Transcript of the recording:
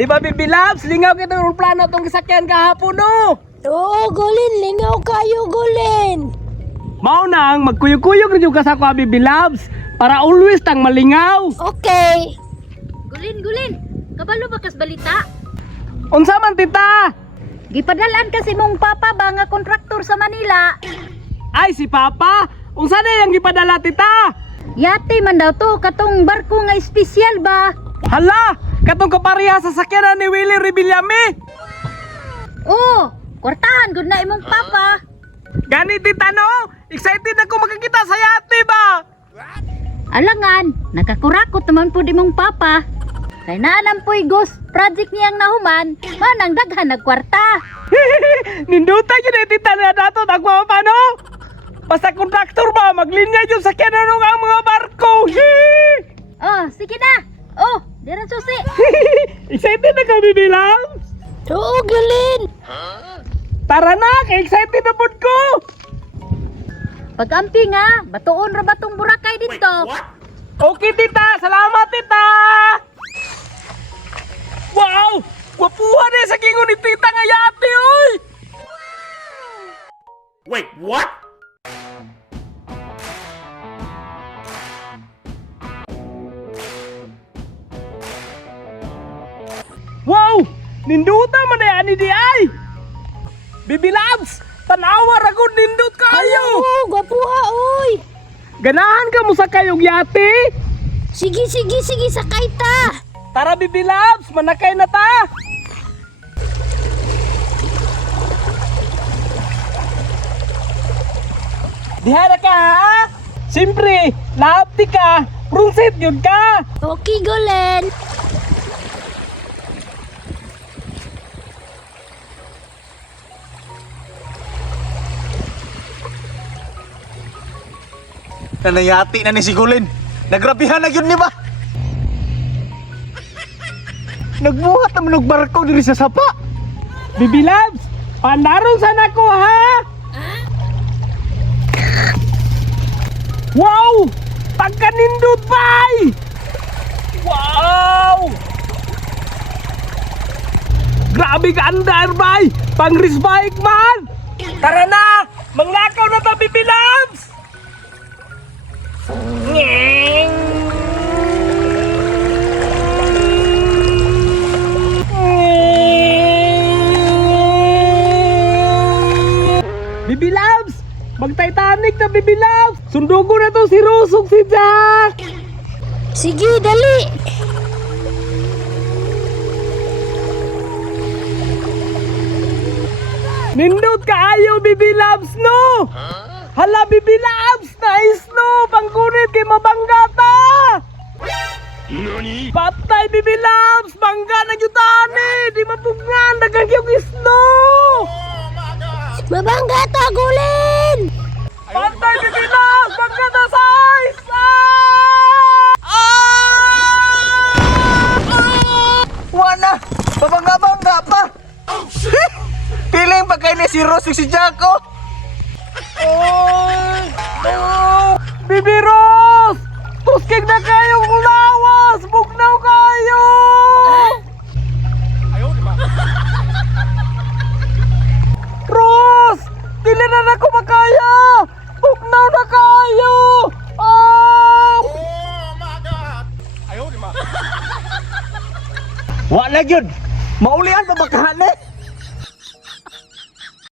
Di ba, Bibi Labs? Lingaw kita yung plano itong kisakyan kahapon, no? Oo, Gulin, lingaw kayo, Gulin. Mao nang magkuyog-kuyog rin yung kasakwa, Bibi Labs, para always tang malingaw. Okay. Gulin, kabalo ba kas balita? Unsa man, tita? Gipadalaan kasi mong papa ba nga kontraktor sa Manila. Ay, si Papa? Unsa na yung gipadala, tita? Yate man daw to, katong barko nga espesyal ba? Hala! Katong kapareha sa sakyanan ni Willie Rebillame. Oo, kwartahan gud na imong papa. Gani, tita, no? Excited ako makakita sa yate ba? Alangan, nakakurakot naman po imong papa. Kay naanam po'y ghost project niyang nahuman, manang daghan nagkwarta. Ninduta yun eh, tita na dato, nagpapano? Basta kontraktor ba, maglinya yung sakyanan ng ang mga barko. Oh, sige na. Oh, dira susi. Excited na kami, bilang? Oo, Gulin. Tara na, ka-excited na po ko. Pag-ampi nga, batuon ra batong Boracay dito. Okay, tita. Salamat, tita. Wow! Wapuhan eh sa kingon ni tita nga yate, oy! Wait, what? Wow! Ninduta man eh, ani di ay! Bibi Labs! Tanawa ragod nindut kayo! Oo, gwapuha, uy. Ganahan ka mo sa kayong yate? Sige, sakay ta. Tara, Bibi Labs! Manakay na ta! Diha na ka, ha? Siyempre, laapti ka! Prungsit yun ka! Okay, Gulin. Nanayati na ni si Gulin. Nagrabihan na yun ni ba? Nagbuhat naman ng barko diri sa sapa. Bibi Labs! Pandaron sana ko, ha? Wow! Pagkanindot, bay! Wow! Grabe ka andar, bay! Pang-race bike, man! Tara na! Manglakaw na ta, Bibi Labs! Ngeng! Bibi Labs! Mag-Titanic na, Bibi Labs! Sundugo na to si Rusok, si Jack! Sige, dali. Nindot kaayo, Bibi Labs, no? Hala, Bibi Labs! Nice, no? Pangkunit kay mabanggata! Patay, Bibi Labs! Bangga na yutani! Di mapungan! Dagang yung isno! Mabangga ta, Gulin. Patay, Bibi Labs! Bangga na size! Wana! Babangga-bangga pa! Piling pa kayo ni si Rosy si Jaco! Bibi Ros! Tuskig na kayong lawas! Bugnaw kayo! Ros! Dili na na ko makaya! Bugnaw na kayo! Wa na yun! Maulian pa bakahan eh!